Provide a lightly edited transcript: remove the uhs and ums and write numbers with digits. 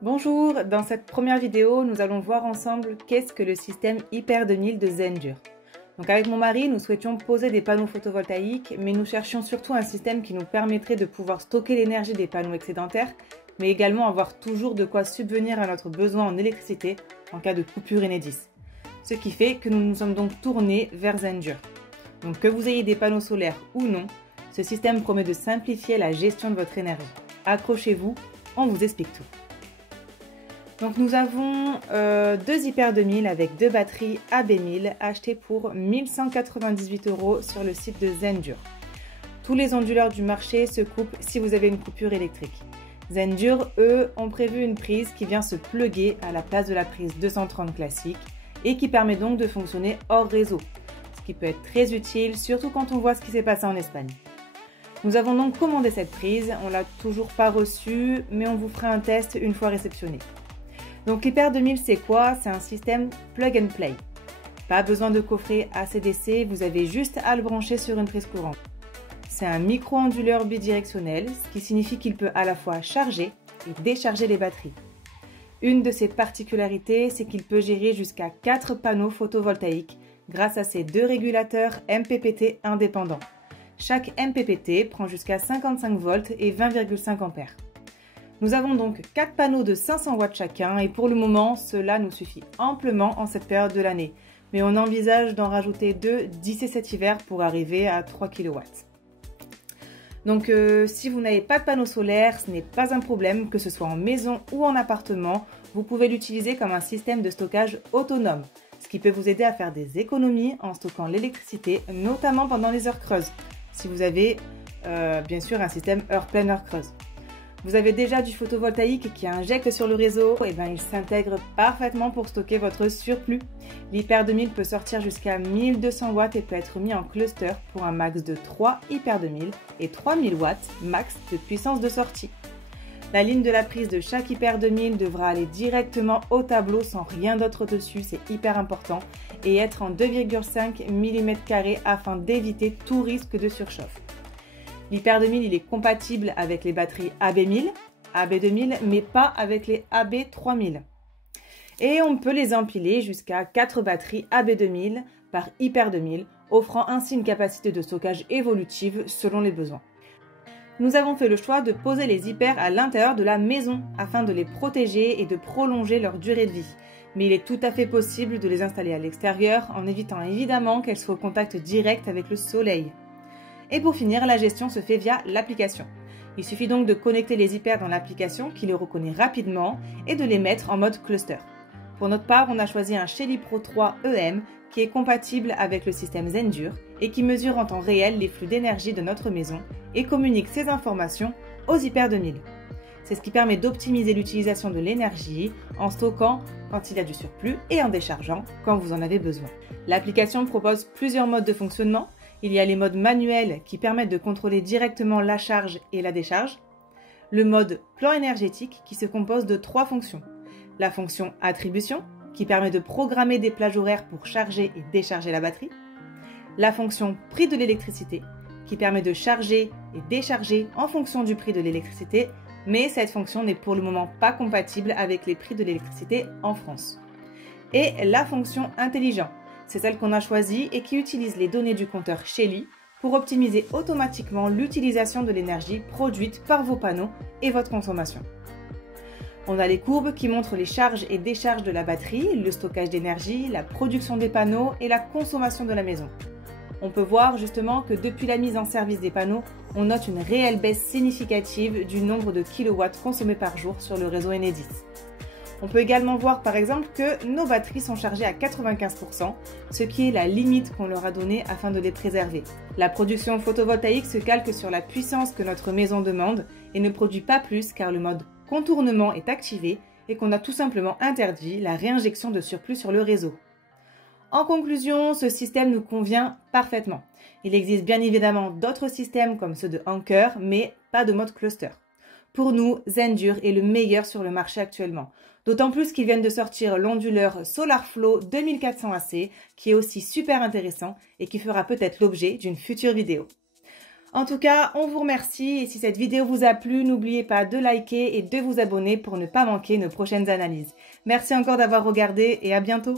Bonjour, dans cette première vidéo, nous allons voir ensemble qu'est-ce que le système Hyper 2000 de Zendure. Donc avec mon mari, nous souhaitions poser des panneaux photovoltaïques, mais nous cherchions surtout un système qui nous permettrait de pouvoir stocker l'énergie des panneaux excédentaires, mais également avoir toujours de quoi subvenir à notre besoin en électricité en cas de coupure Enedis. Ce qui fait que nous nous sommes donc tournés vers Zendure. Donc que vous ayez des panneaux solaires ou non, ce système promet de simplifier la gestion de votre énergie. Accrochez-vous, on vous explique tout. Donc nous avons deux Hyper 2000 avec deux batteries AB1000 achetées pour 1198 € sur le site de Zendure. Tous les onduleurs du marché se coupent si vous avez une coupure électrique. Zendure, eux, ont prévu une prise qui vient se plugger à la place de la prise 230 classique et qui permet donc de fonctionner hors réseau, ce qui peut être très utile, surtout quand on voit ce qui s'est passé en Espagne. Nous avons donc commandé cette prise, on ne l'a toujours pas reçue, mais on vous fera un test une fois réceptionné. Donc l'Hyper 2000 c'est quoi? C'est un système plug and play. Pas besoin de coffret AC/DC, vous avez juste à le brancher sur une prise courante. C'est un micro-onduleur bidirectionnel, ce qui signifie qu'il peut à la fois charger et décharger les batteries. Une de ses particularités, c'est qu'il peut gérer jusqu'à 4 panneaux photovoltaïques grâce à ses deux régulateurs MPPT indépendants. Chaque MPPT prend jusqu'à 55 volts et 20,5 ampères. Nous avons donc 4 panneaux de 500 watts chacun et pour le moment, cela nous suffit amplement en cette période de l'année. Mais on envisage d'en rajouter 2 d'ici cet hiver pour arriver à 3 kW. Donc si vous n'avez pas de panneaux solaires, ce n'est pas un problème, que ce soit en maison ou en appartement, vous pouvez l'utiliser comme un système de stockage autonome, ce qui peut vous aider à faire des économies en stockant l'électricité, notamment pendant les heures creuses, si vous avez bien sûr un système heure pleine, heure creuse. Vous avez déjà du photovoltaïque qui injecte sur le réseau, et bien il s'intègre parfaitement pour stocker votre surplus. L'Hyper 2000 peut sortir jusqu'à 1200 watts et peut être mis en cluster pour un max de 3 Hyper 2000 et 3000 watts max de puissance de sortie. La ligne de la prise de chaque Hyper 2000 devra aller directement au tableau sans rien d'autre dessus, c'est hyper important, et être en 2,5 mm² afin d'éviter tout risque de surchauffe. L'Hyper 2000 il est compatible avec les batteries AB1000, AB2000, mais pas avec les AB3000. Et on peut les empiler jusqu'à 4 batteries AB2000 par Hyper 2000, offrant ainsi une capacité de stockage évolutive selon les besoins. Nous avons fait le choix de poser les Hyper à l'intérieur de la maison afin de les protéger et de prolonger leur durée de vie. Mais il est tout à fait possible de les installer à l'extérieur en évitant évidemment qu'elles soient au contact direct avec le soleil. Et pour finir, la gestion se fait via l'application. Il suffit donc de connecter les Hyper dans l'application qui les reconnaît rapidement et de les mettre en mode cluster. Pour notre part, on a choisi un Shelly Pro 3 EM qui est compatible avec le système Zendure et qui mesure en temps réel les flux d'énergie de notre maison et communique ces informations aux Hyper 2000. C'est ce qui permet d'optimiser l'utilisation de l'énergie en stockant quand il y a du surplus et en déchargeant quand vous en avez besoin. L'application propose plusieurs modes de fonctionnement. Il y a les modes manuels qui permettent de contrôler directement la charge et la décharge. Le mode plan énergétique qui se compose de 3 fonctions. La fonction attribution qui permet de programmer des plages horaires pour charger et décharger la batterie. La fonction prix de l'électricité qui permet de charger et décharger en fonction du prix de l'électricité, mais cette fonction n'est pour le moment pas compatible avec les prix de l'électricité en France. Et la fonction intelligent. C'est celle qu'on a choisie et qui utilise les données du compteur Shelly pour optimiser automatiquement l'utilisation de l'énergie produite par vos panneaux et votre consommation. On a les courbes qui montrent les charges et décharges de la batterie, le stockage d'énergie, la production des panneaux et la consommation de la maison. On peut voir justement que depuis la mise en service des panneaux, on note une réelle baisse significative du nombre de kilowatts consommés par jour sur le réseau Enedis. On peut également voir par exemple que nos batteries sont chargées à 95%, ce qui est la limite qu'on leur a donnée afin de les préserver. La production photovoltaïque se calque sur la puissance que notre maison demande et ne produit pas plus car le mode contournement est activé et qu'on a tout simplement interdit la réinjection de surplus sur le réseau. En conclusion, ce système nous convient parfaitement. Il existe bien évidemment d'autres systèmes comme ceux de Anker, mais pas de mode cluster. Pour nous, Zendure est le meilleur sur le marché actuellement. D'autant plus qu'ils viennent de sortir l'onduleur SolarFlow 2400 AC, qui est aussi super intéressant et qui fera peut-être l'objet d'une future vidéo. En tout cas, on vous remercie et si cette vidéo vous a plu, n'oubliez pas de liker et de vous abonner pour ne pas manquer nos prochaines analyses. Merci encore d'avoir regardé et à bientôt.